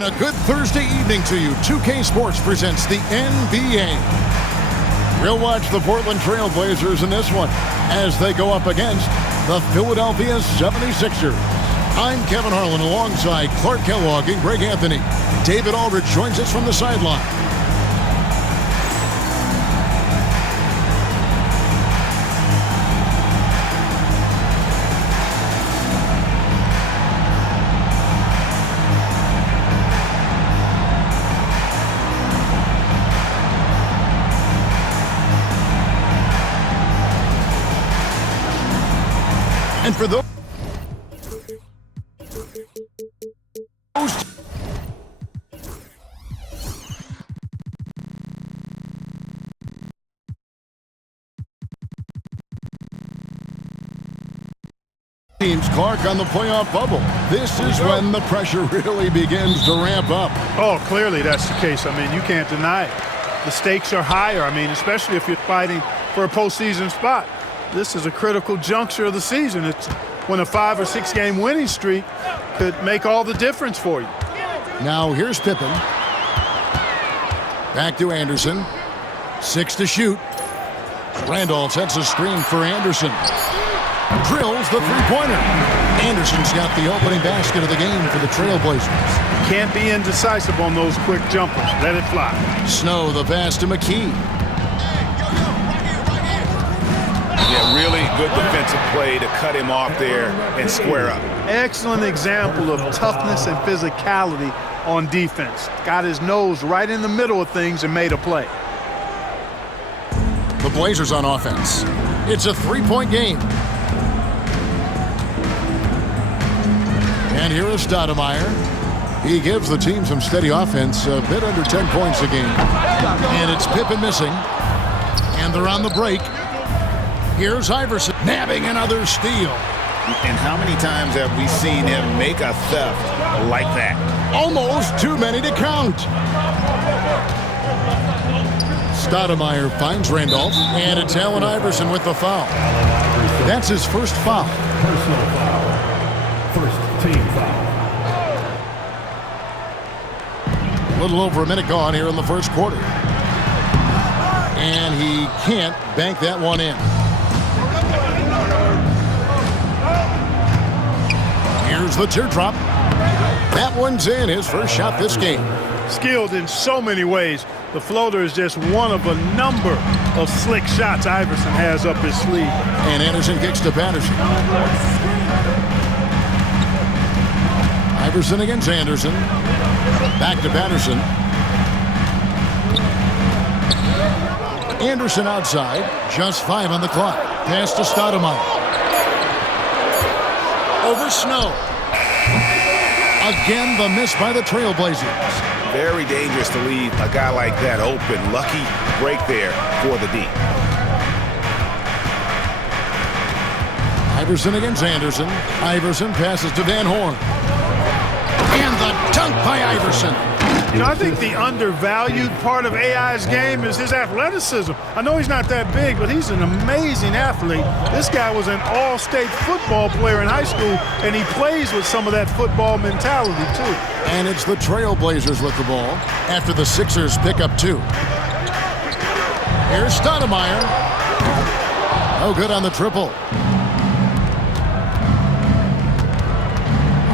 A good Thursday evening to you. 2K Sports presents the NBA. We'll watch the Portland Trail Blazers in this one as they go up against the Philadelphia 76ers. I'm Kevin Harlan alongside Clark Kellogg and Greg Anthony. David Aldridge joins us from the sideline. And for those teams, Clark, on the playoff bubble, this is when the pressure really begins to ramp up. Oh, clearly that's the case. I mean, you can't deny it. The stakes are higher. I mean, especially if you're fighting for a postseason spot. This is a critical juncture of the season. It's when a 5 or 6 game winning streak could make all the difference for you. Now here's Pippen. Back to Anderson. 6 to shoot. Randolph sets a screen for Anderson. Drills the three-pointer. Anderson's got the opening basket of the game for the Trailblazers. Can't be indecisive on those quick jumpers. Let it fly. Snow the pass to McKee. Yeah, really good defensive play to cut him off there and square up. Excellent example of toughness and physicality on defense. Got his nose right in the middle of things and made a play. The Blazers on offense. It's a three-point game. And here is Stoudemire. He gives the team some steady offense, a bit under 10 points a game. And it's Pippen missing. And they're on the break. Here's Iverson nabbing another steal. And how many times have we seen him make a theft like that? Almost too many to count. Stoudemire finds Randolph, and it's Allen Iverson with the foul. That's his first foul. Personal foul. First team foul. A little over a minute gone here in the first quarter. And he can't bank that one in. Here's the teardrop. That one's in, his first shot this game. Skilled in so many ways. The floater is just one of a number of slick shots Iverson has up his sleeve. And Anderson kicks to Patterson. Iverson against Anderson. Back to Patterson. Anderson outside. Just 5 on the clock. Pass to Stoudemire. Over Snow. Again, the miss by the Trailblazers. Very dangerous to leave a guy like that open. Lucky break there for the D. Iverson against Anderson. Iverson passes to Van Horn. And the dunk by Iverson. You know, I think the undervalued part of AI's game is his athleticism. I know he's not that big, but he's an amazing athlete. This guy was an all-state football player in high school, and he plays with some of that football mentality, too. And it's the Trailblazers with the ball after the Sixers pick up 2. Here's Stoudemire. No good on the triple.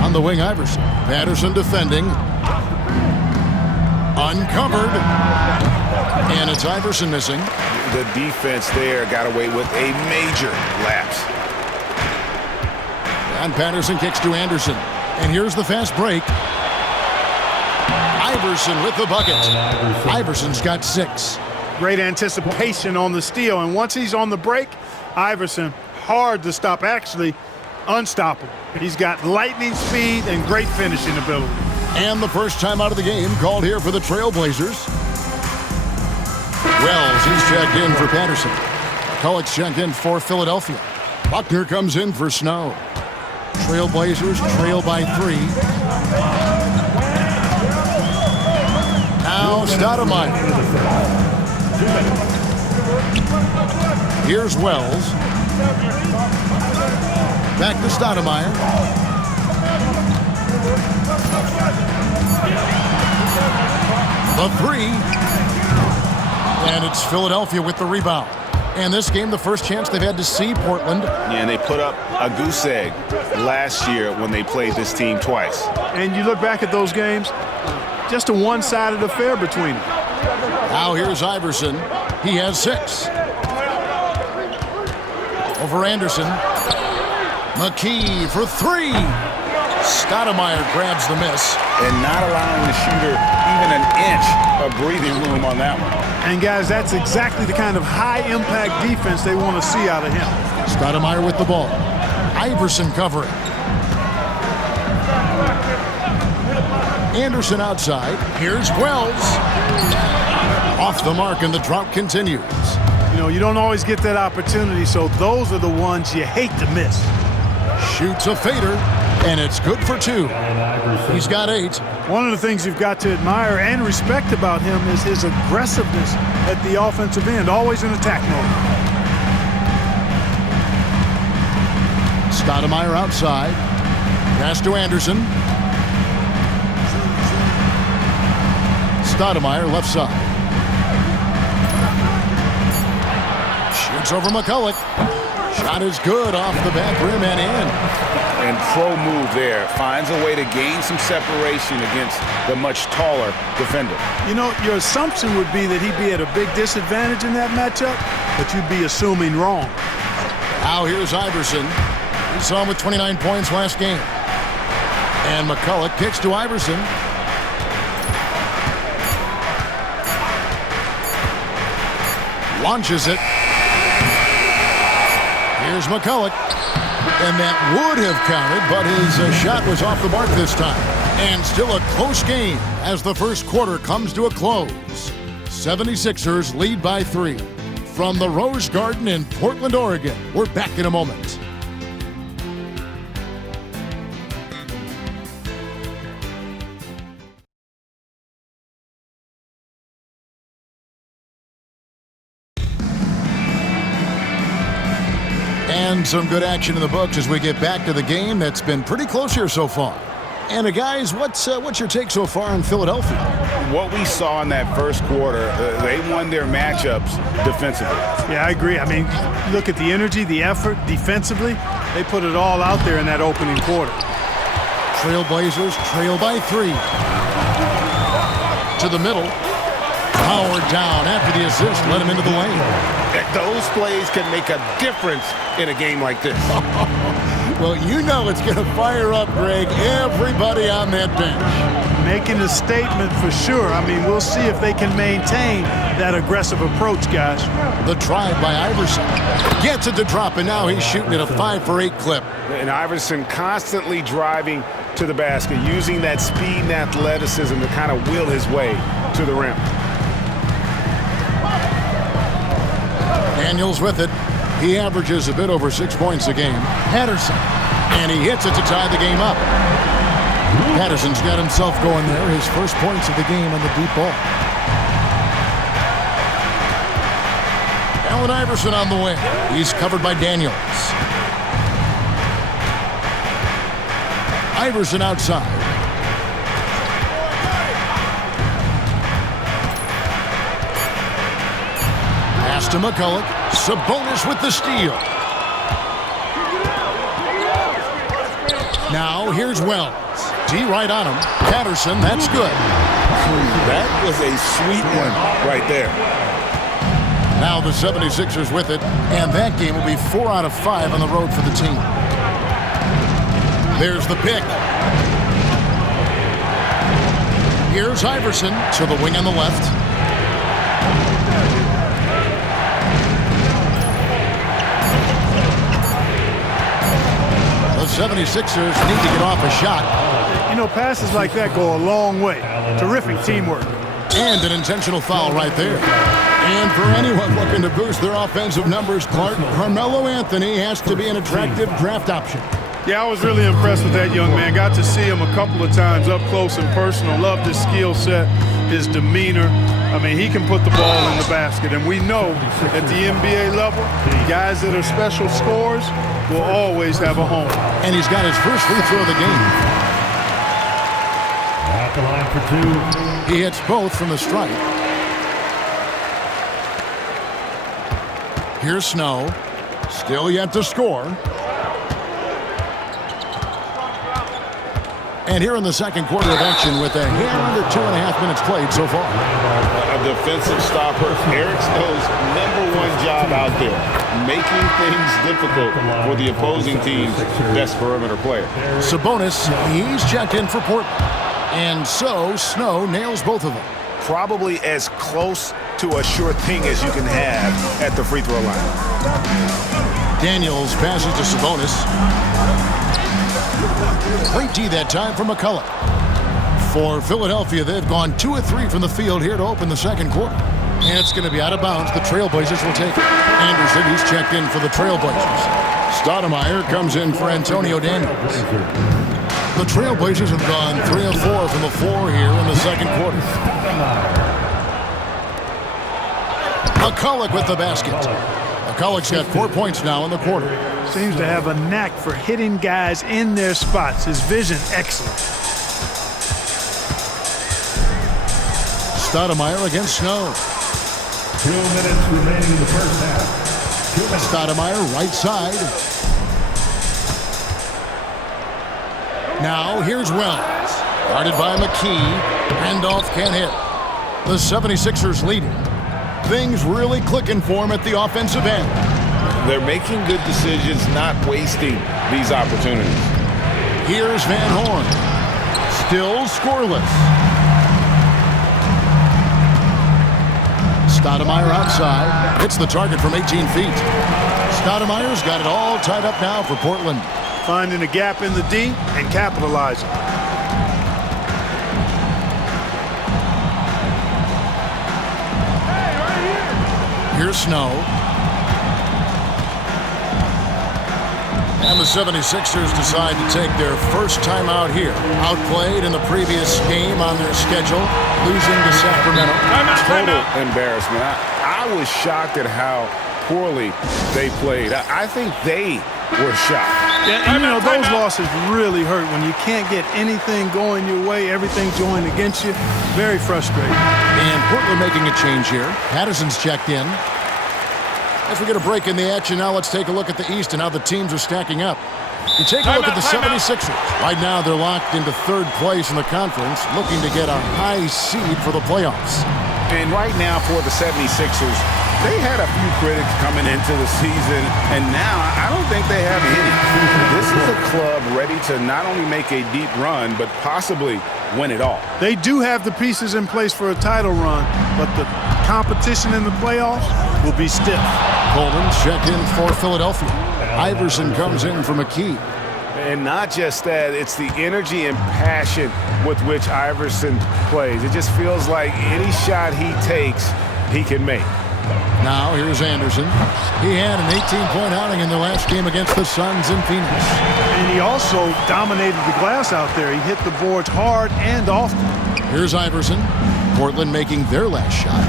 On the wing, Iverson. Patterson defending. Uncovered. And it's Iverson missing. The defense there got away with a major lapse. And Patterson kicks to Anderson. And here's the fast break. Iverson with the bucket. Iverson's got 6. Great anticipation on the steal, and once he's on the break, Iverson, hard to stop, actually unstoppable. He's got lightning speed and great finishing ability. And the first time out of the game called here for the Trailblazers. Wells, he's checked in for Patterson. Collick's checked in for Philadelphia. Buckner comes in for Snow. Trailblazers trail by 3. Now Stoudemire. Here's Wells. Back to Stoudemire. The three. And it's Philadelphia with the rebound. And this game, the first chance they've had to see Portland. Yeah, and they put up a goose egg last year when they played this team twice. And you look back at those games, just a one-sided affair between them. Now here's Iverson. He has 6. Over Anderson. McKee for 3. Stoudemire grabs the miss. And not allowing the shooter even an inch of breathing room on that one. And, guys, that's exactly the kind of high-impact defense they want to see out of him. Stoudemire with the ball. Iverson covering. Anderson outside. Here's Wells. Off the mark, and the drought continues. You know, you don't always get that opportunity, so those are the ones you hate to miss. Shoots a fader, and it's good for 2. He's got 8. One of the things you've got to admire and respect about him is his aggressiveness at the offensive end, always in attack mode. Stoudemire outside. Pass to Anderson. Stoudemire left side. Shoots over McCulloch. Shot is good off the back rim and in. And pro move there. Finds a way to gain some separation against the much taller defender. You know, your assumption would be that he'd be at a big disadvantage in that matchup, but you'd be assuming wrong. Now here's Iverson. We saw him with 29 points last game. And McCulloch kicks to Iverson. Launches it. Here's McCulloch. And that would have counted, but his shot was off the mark this time. And still a close game as the first quarter comes to a close. 76ers lead by 3. From the Rose Garden in Portland, Oregon, we're back in a moment. And some good action in the books as we get back to the game that's been pretty close here so far. And guys, what's your take so far on Philadelphia? What we saw in that first quarter, they won their matchups defensively. Yeah, I agree. I mean, look at the energy, the effort defensively. They put it all out there in that opening quarter. Trailblazers trail by 3. To the middle. Howard down after the assist, let him into the lane. Those plays can make a difference in a game like this. Well, you know it's going to fire up, Greg, everybody on that bench. Making a statement for sure. I mean, we'll see if they can maintain that aggressive approach, guys. The drive by Iverson. Gets it to drop, and now he's shooting at a 5-for-8 clip. And Iverson constantly driving to the basket, using that speed and athleticism to kind of will his way to the rim. Daniels with it. He averages a bit over 6 points a game. Patterson. And he hits it to tie the game up. Patterson's got himself going there. His first points of the game on the deep ball. Allen Iverson on the wing. He's covered by Daniels. Iverson outside. Pass to McCulloch. Sabonis with the steal. Now here's Wells. D right on him. Patterson, that's good. That was a sweet one right there. Now the 76ers with it, and that game will be 4 out of 5 on the road for the team. There's the pick. Here's Iverson to the wing on the left. The 76ers need to get off a shot. You know, passes like that go a long way. Terrific teamwork. And an intentional foul right there. And for anyone looking to boost their offensive numbers, Clark, Carmelo Anthony has to be an attractive draft option. Yeah, I was really impressed with that young man. Got to see him a couple of times up close and personal. Loved his skill set, his demeanor. I mean, he can put the ball in the basket. And we know at the NBA level, guys that are special scorers will always have a home. And he's got his first free throw of the game. the line for two. He hits both from the stripe. Here's Snow. Still yet to score. And here in the second quarter of action with a hair under 2.5 minutes played so far. A defensive stopper. Eric Snow's #1 job out there, making things difficult for the opposing team's best perimeter player. Sabonis, he's checked in for Portland. And so Snow nails both of them. Probably as close to a sure thing as you can have at the free throw line. Daniels passes to Sabonis. Great D that time from McCullough. For Philadelphia, they've gone 2 of 3 from the field here to open the second quarter. And it's going to be out of bounds. The Trailblazers will take it. Anderson, he's checked in for the Trailblazers. Stoudemire comes in for Antonio Daniels. The Trailblazers have gone 3 of 4 from the floor here in the second quarter. McCullough with the basket. McCullough's got 4 points now in the quarter. Seems to have a knack for hitting guys in their spots. His vision, excellent. Stoudemire against Snow. 2 minutes remaining in the first half. Stoudemire right side. Now here's Wells. Guarded by McKee. Randolph can't hit. The 76ers leading. Things really clicking for him at the offensive end. They're making good decisions, not wasting these opportunities. Here's Van Horn. Still scoreless. Stoudemire outside. Hits the target from 18 feet. Stoudemire's got it all tied up now for Portland. Finding a gap in the D and capitalizing. Here's Snow. And the 76ers decide to take their first time out here. Outplayed in the previous game on their schedule, losing to Sacramento. Total embarrassment. I was shocked at how poorly they played. I think they were shocked. Yeah, and you know, those losses really hurt when you can't get anything going your way, everything's going against you. Very frustrating. And Portland making a change here. Patterson's checked in. As we get a break in the action now, let's take a look at the East and how the teams are stacking up. You take a look at the 76ers. Right now, they're locked into 3rd place in the conference, looking to get a high seed for the playoffs. And right now for the 76ers, they had a few critics coming into the season, and now I don't think they have any. This is a club ready to not only make a deep run, but possibly win it all. They do have the pieces in place for a title run, but the competition in the playoffs will be stiff. Coleman checked in for Philadelphia. Iverson comes in for McKee. And not just that, it's the energy and passion with which Iverson plays. It just feels like any shot he takes, he can make. Now here's Anderson. He had an 18-point outing in the last game against the Suns in Phoenix. And he also dominated the glass out there. He hit the boards hard and often. Here's Iverson. Portland making their last shot.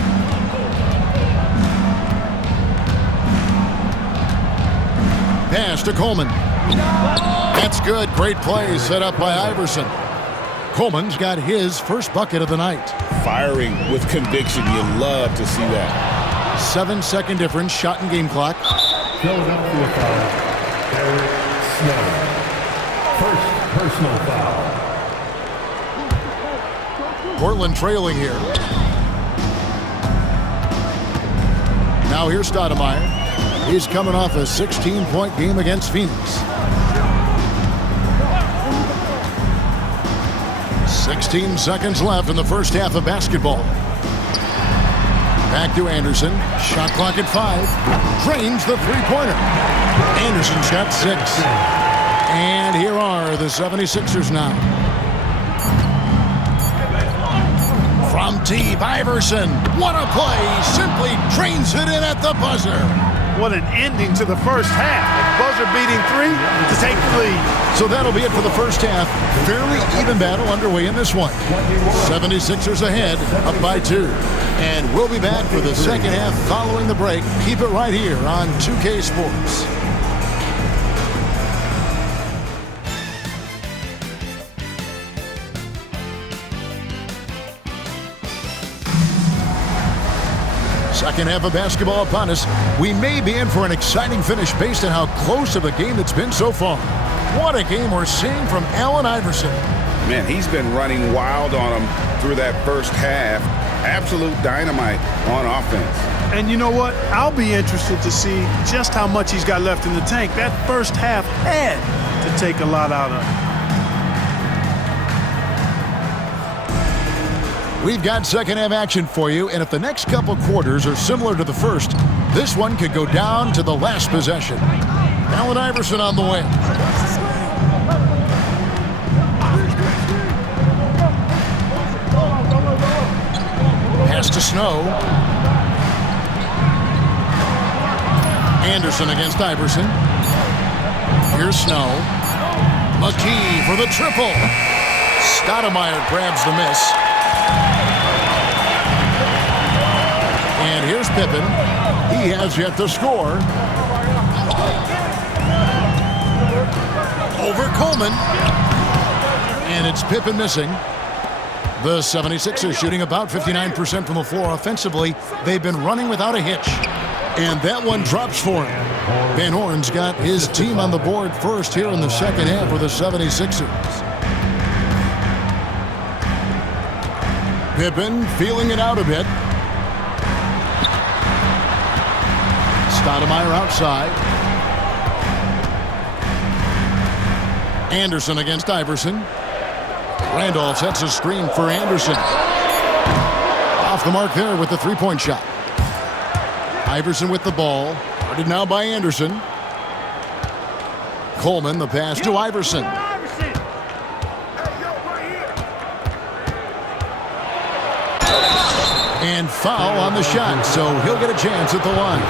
Pass to Coleman. That's good. Great play set up by Iverson. Coleman's got his first bucket of the night. Firing with conviction. You love to see that. 7-second difference, shot and game clock. Philadelphia foul. Eric Snow. First personal foul. Portland trailing here. Now here's Stoudemire. He's coming off a 16-point game against Phoenix. 16 seconds left in the first half of basketball. Back to Anderson. Shot clock at 5. Drains the three-pointer. Anderson's got 6. And here are the 76ers now. From deep, Iverson. What a play. Simply drains it in at the buzzer. What an ending to the first half. A buzzer-beating 3 to take the lead. So that'll be it for the first half. Fairly even battle underway in this one. 76ers ahead, up by 2. And we'll be back for the second half following the break. Keep it right here on 2K Sports. Second half of basketball upon us. We may be in for an exciting finish based on how close of a game it's been so far. What a game we're seeing from Allen Iverson. Man, he's been running wild on him through that first half. Absolute dynamite on offense. And you know what? I'll be interested to see just how much he's got left in the tank. That first half had to take a lot out of him. We've got second half action for you, and if the next couple quarters are similar to the first, this one could go down to the last possession. Allen Iverson on the way. Pass to Snow. Anderson against Iverson. Here's Snow. McKee for the triple. Stoudemire grabs the miss. And here's Pippen. He has yet to score. Over Coleman. And it's Pippen missing. The 76ers shooting about 59% from the floor offensively. They've been running without a hitch. And that one drops for him. Van Horn's got his team on the board first here in the second half for the 76ers. Pippen feeling it out a bit. Stoudemire outside. Anderson against Iverson. Randolph sets a screen for Anderson. Off the mark there with the three-point shot. Iverson with the ball. Guarded now by Anderson. Coleman, the pass to Iverson. And foul on the shot, so he'll get a chance at the line.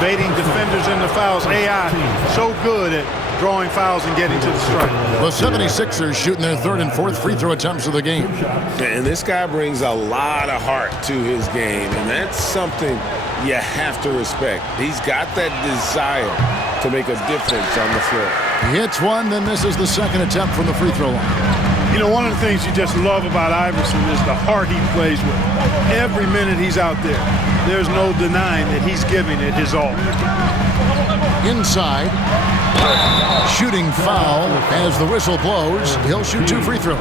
Baiting defenders into fouls. AI so good at drawing fouls and getting to the strike. The 76ers shooting their third and fourth free throw attempts of the game. And this guy brings a lot of heart to his game, and that's something you have to respect. He's got that desire to make a difference on the floor. He hits one, then misses the second attempt from the free throw line. You know, one of the things you just love about Iverson is the heart he plays with. Every minute he's out there, there's no denying that he's giving it his all. Inside. Shooting foul as the whistle blows. He'll shoot two free throws.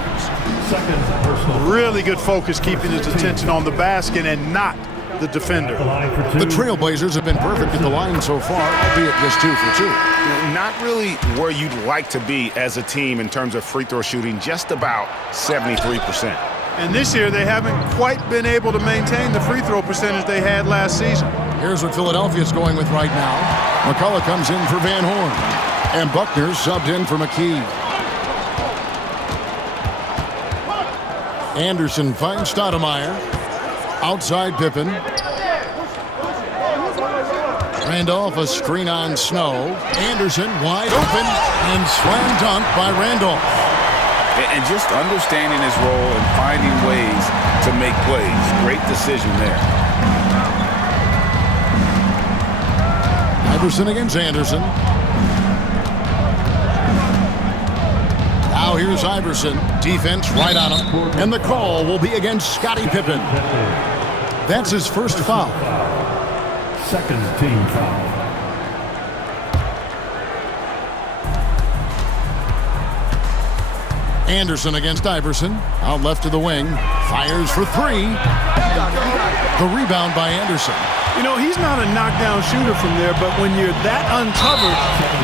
Really good focus keeping his attention on the basket and not the defender. The Trailblazers have been perfect at the line so far, albeit just 2 for 2. Not really where you'd like to be as a team in terms of free throw shooting, just about 73%. And this year they haven't quite been able to maintain the free throw percentage they had last season. Here's what Philadelphia's going with right now. McCullough comes in for Van Horn. And Buckner subbed in for McKee. Anderson finds Stoudemire. Outside Pippen. Randolph, a screen on Snow. Anderson wide open and slam dunk by Randolph. And just understanding his role and finding ways to make plays. Great decision there. Iverson against Anderson. Now here's Iverson. Defense right on him. And the call will be against Scottie Pippen. That's his first foul. Second team foul. Anderson against Iverson. Out left to the wing. Fires for three. The rebound by Anderson. You know, he's not a knockdown shooter from there, but when you're that uncovered,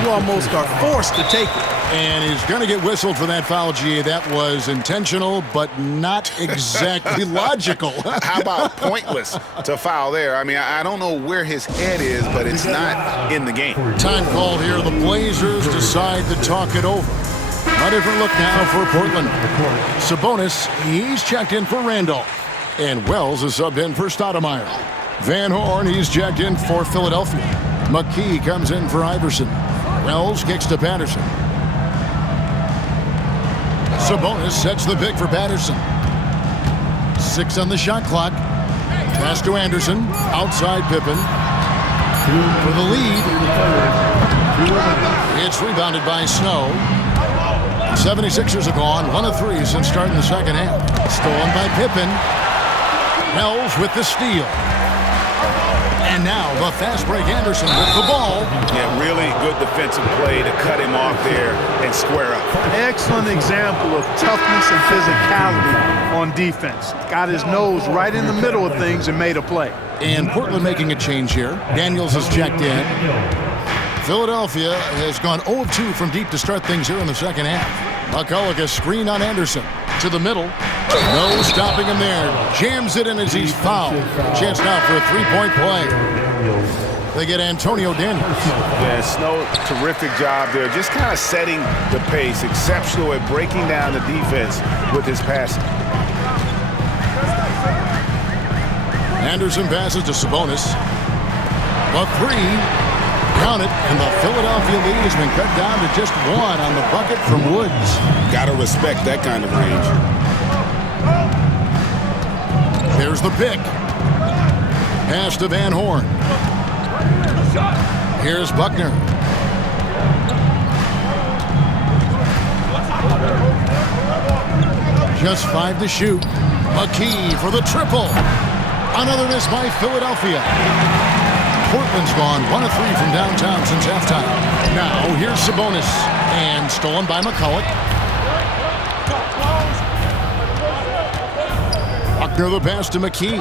you almost are forced to take it. And he's going to get whistled for that foul, G. That was intentional, but not exactly logical. How about pointless to foul there? I mean, I don't know where his head is, but it's not in the game. Time called here. The Blazers decide to talk it over. A different look now for Portland. Sabonis, he's checked in for Randolph. And Wells is subbed in for Stoudemire. Van Horn, he's checked in for Philadelphia. McKee comes in for Iverson. Wells kicks to Patterson. Sabonis sets the pick for Patterson. 6 on the shot clock. Pass to Anderson. Outside Pippen. For the lead. It's rebounded by Snow. 76ers have gone 1 of 3 since starting the second half. Stolen by Pippen. Wells with the steal. And now the fast break Anderson with the ball. Yeah, really good defensive play to cut him off there and square up. Excellent example of toughness and physicality on defense. Got his nose right in the middle of things and made a play. And Portland making a change here. Daniels has checked in. Philadelphia has gone 0 of 2 from deep to start things here in the second half. McCulloch a screen on Anderson. To the middle. No stopping him there. Jams it in as he's fouled. Chance now for a three-point play. They get Antonio Daniels. Yeah, Snow, terrific job there. Just kind of setting the pace. Exceptional at breaking down the defense with his passing. Anderson passes to Sabonis. The three. Count it, and the Philadelphia lead has been cut down to just one on the bucket from Woods. Gotta respect that kind of range. There's the pick. Pass to Van Horn. Here's Buckner. Just 5 to shoot. McKee for the triple. Another miss by Philadelphia. Portland's gone 1 of 3 from downtown since halftime. Now here's Sabonis. And stolen by McCulloch. Buckner the pass to McKee.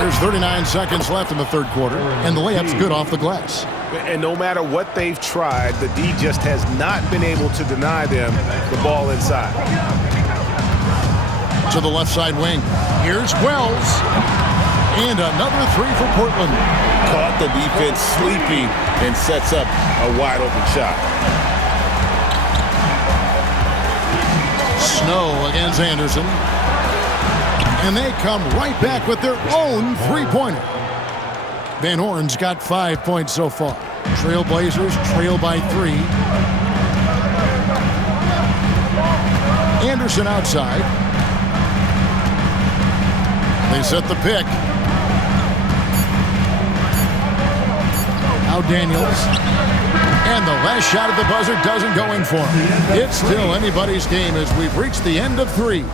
There's 39 seconds left in the third quarter, and the layup's good off the glass. And no matter what they've tried, the D just has not been able to deny them the ball inside. To the left side wing. Here's Wells. And another three for Portland. Caught the defense sleeping and sets up a wide open shot. Snow against Anderson. And they come right back with their own three-pointer. Van Horn's got 5 points so far. Trailblazers trail by 3. Anderson outside. They set the pick. Now Daniels. And the last shot at the buzzer doesn't go in for him. It's still anybody's game as we've reached the end of 3.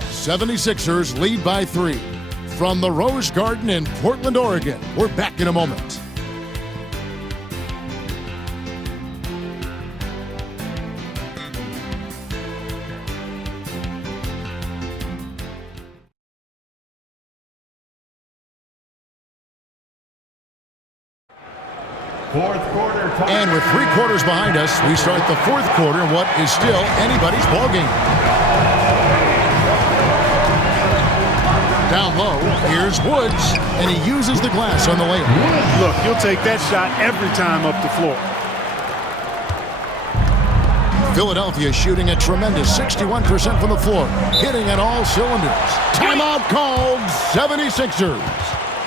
76ers lead by 3. From the Rose Garden in Portland, Oregon, we're back in a moment. Fourth quarter time. And with 3 quarters behind us, we start the fourth quarter in what is still anybody's ballgame. Down low, here's Woods, and he uses the glass on the layup. Look, he'll take that shot every time up the floor. Philadelphia shooting a tremendous 61% from the floor, hitting at all cylinders. Timeout called, 76ers.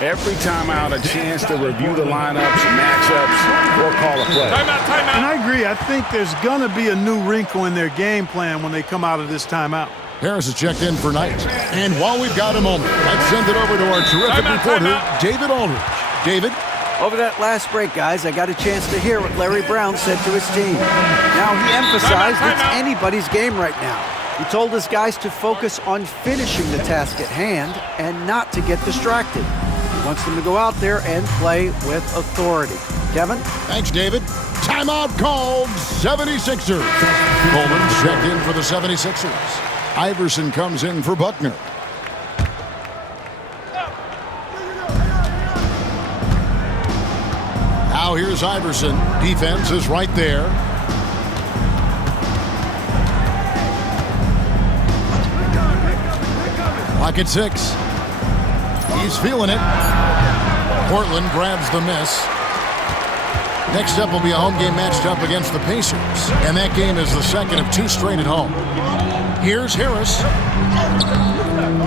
Every timeout, a chance to review the lineups, matchups, or call a play. Timeout. And I agree. I think there's going to be a new wrinkle in their game plan when they come out of this timeout. Harris has checked in for night. And while we've got a moment, let's send it over to our terrific reporter, David Aldridge. David? Over that last break, guys, I got a chance to hear what Larry Brown said to his team. Now, he emphasized it's anybody's game right now. He told his guys to focus on finishing the task at hand and not to get distracted. He wants them to go out there and play with authority. Kevin? Thanks, David. Timeout called, 76ers. Coleman checked in for the 76ers. Iverson comes in for Buckner. Now here's Iverson. Defense is right there. Clock at 6. He's feeling it. Portland grabs the miss. Next up will be a home game matched up against the Pacers. And that game is the second of 2 straight at home. Here's Harris.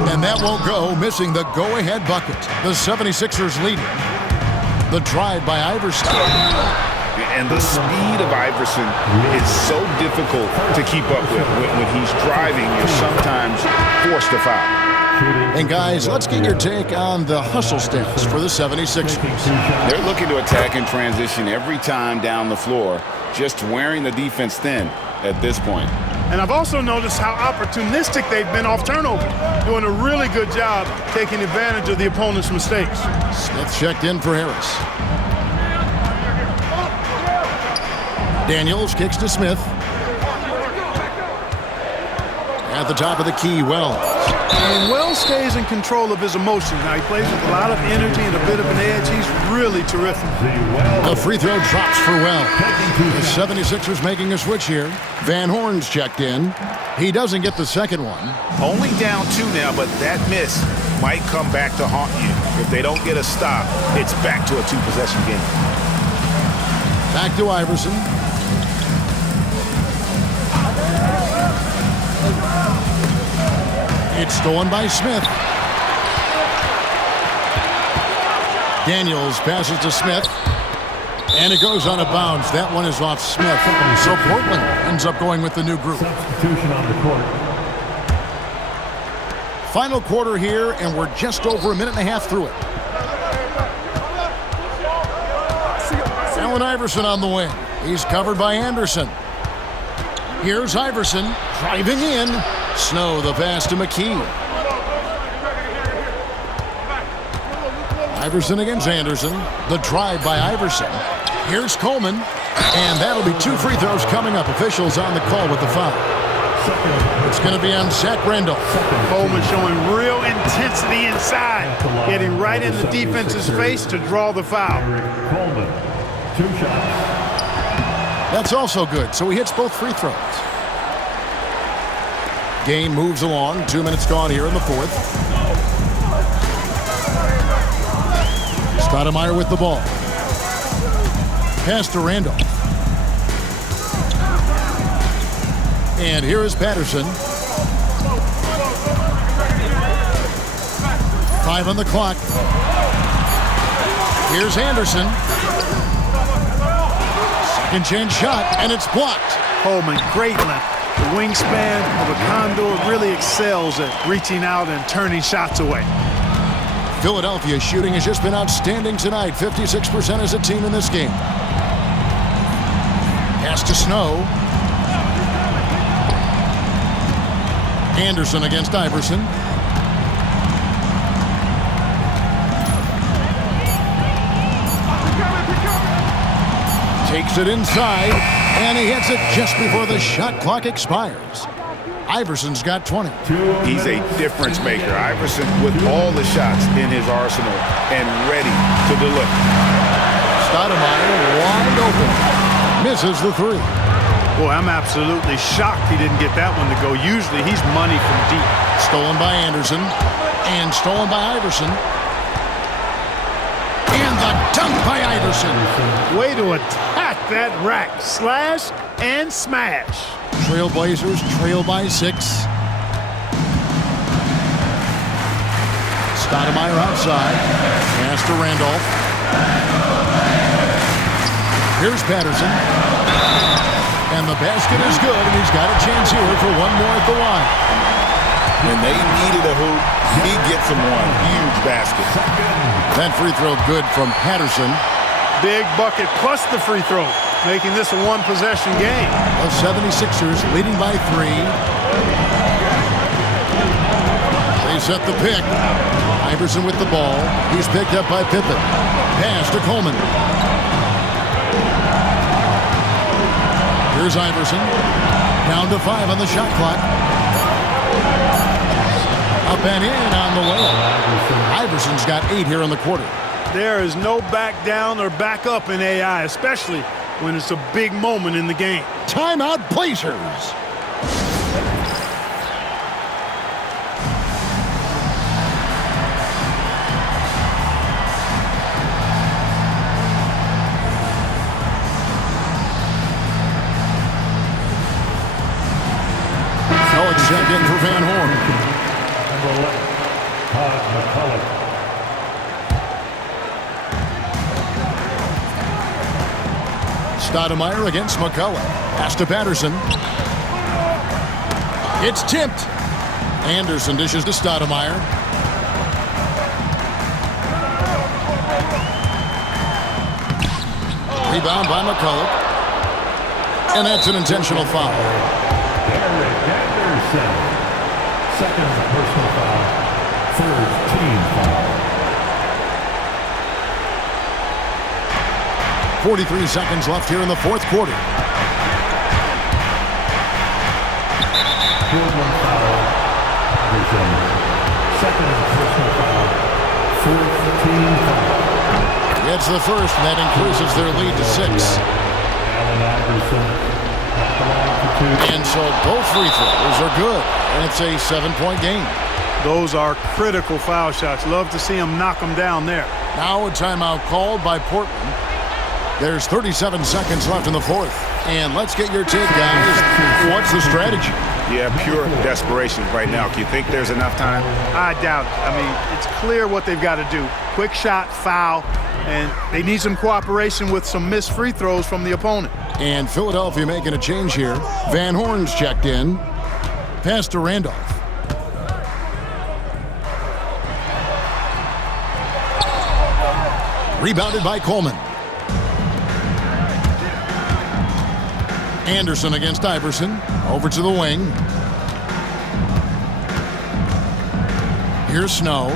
And that won't go, missing the go-ahead bucket. The 76ers leading. The drive by Iverson. And the speed of Iverson is so difficult to keep up with. When he's driving, you're sometimes forced to foul. And guys, let's get your take on the hustle stats for the 76ers. They're looking to attack in transition every time down the floor, just wearing the defense thin at this point. And I've also noticed how opportunistic they've been off turnover, doing a really good job taking advantage of the opponent's mistakes. Smith checked in for Harris. Daniels kicks to Smith. At the top of the key, Wells. And Wells stays in control of his emotions. Now, he plays with a lot of energy and a bit of an edge. He's really terrific. The free throw drops for Wells. The 76ers making a switch here. Van Horn's checked in. He doesn't get the second one. Only down 2 now, but that miss might come back to haunt you. If they don't get a stop, it's back to a 2-possession game. Back to Iverson. It's stolen by Smith. Daniels passes to Smith. And it goes out of bounds. That one is off Smith. So Portland ends up going with the new group. Substitution on the court. Final quarter here, and we're just over a minute and a half through it. Allen Iverson on the wing. He's covered by Anderson. Here's Iverson driving in. Snow the pass to McKee. Iverson against Anderson. The drive by Iverson. Here's Coleman. And that'll be 2 free throws coming up. Officials on the call with the foul. It's going to be on Zach Randolph. Coleman showing real intensity inside, getting right in the defense's face to draw the foul. Coleman, 2 shots. That's also good. So he hits both free throws. Game moves along. 2 minutes gone here in the fourth. Stoudemire with the ball. Pass to Randolph. And here is Patterson. 5 on the clock. Here's Anderson. Second chance shot, and it's blocked. Coleman, great length. The wingspan of a condor really excels at reaching out and turning shots away. Philadelphia's shooting has just been outstanding tonight. 56% as a team in this game. Pass to Snow. Anderson against Iverson. Takes it inside, and he hits it just before the shot clock expires. Iverson's got 20. He's a difference maker. Iverson with all the shots in his arsenal and ready to deliver. Stoudemire wide open. Misses the 3. Boy, I'm absolutely shocked he didn't get that one to go. Usually he's money from deep. Stolen by Anderson. And stolen by Iverson. And the dunk by Iverson. Way to attack that rack. Slash and smash. Trailblazers trail by 6. Stoudemire outside. Pass to Randolph. Here's Patterson. And the basket is good, and he's got a chance here for one more at the line. When they needed a hoop, he gets them one. Huge basket. That free throw good from Patterson. Big bucket plus the free throw, making this a 1-possession game. The 76ers leading by 3. They set the pick. Iverson with the ball. He's picked up by Pippen. Pass to Coleman. Here's Iverson. Down to 5 on the shot clock. Up and in on the way. Iverson's got 8 here in the quarter. There is no back down or back up in AI, especially when it's a big moment in the game. Timeout Blazers. Check in for Van Horn. Number 11, Todd McCullough. Stoudemire against McCullough. Pass to Patterson. It's tipped. Anderson dishes to Stoudemire. Rebound by McCullough. And that's an intentional foul. Second personal foul. Third team foul. 43 seconds left here in the fourth quarter. Field one foul. Iverson. Second personal foul. Fourth team foul. Gets the first, and that increases their lead to 6. Allen Iverson. And so both free throws are good, and it's a 7-point game. Those are critical foul shots. Love to see them knock them down there. Now a timeout called by Portland. There's 37 seconds left in the fourth. And let's get your take, guys. What's the strategy? Yeah, pure desperation right now. Do you think there's enough time? I doubt it. I mean, it's clear what they've got to do. Quick shot, foul, and they need some cooperation with some missed free throws from the opponent. And Philadelphia making a change here. Van Horn's checked in. Pass to Randolph. Rebounded by Coleman. Anderson against Iverson. Over to the wing. Here's Snow.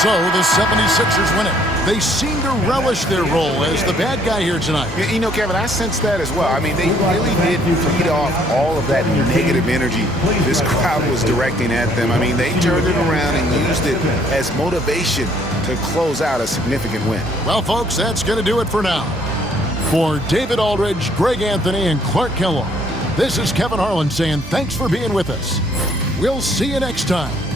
So the 76ers win it. They seem to relish their role as the bad guy here tonight. You know, Kevin, I sense that as well. I mean, they really did feed off all of that negative energy this crowd was directing at them. I mean, they turned it around and used it as motivation to close out a significant win. Well, folks, that's going to do it for now. For David Aldridge, Greg Anthony, and Clark Kellogg, this is Kevin Harlan saying thanks for being with us. We'll see you next time.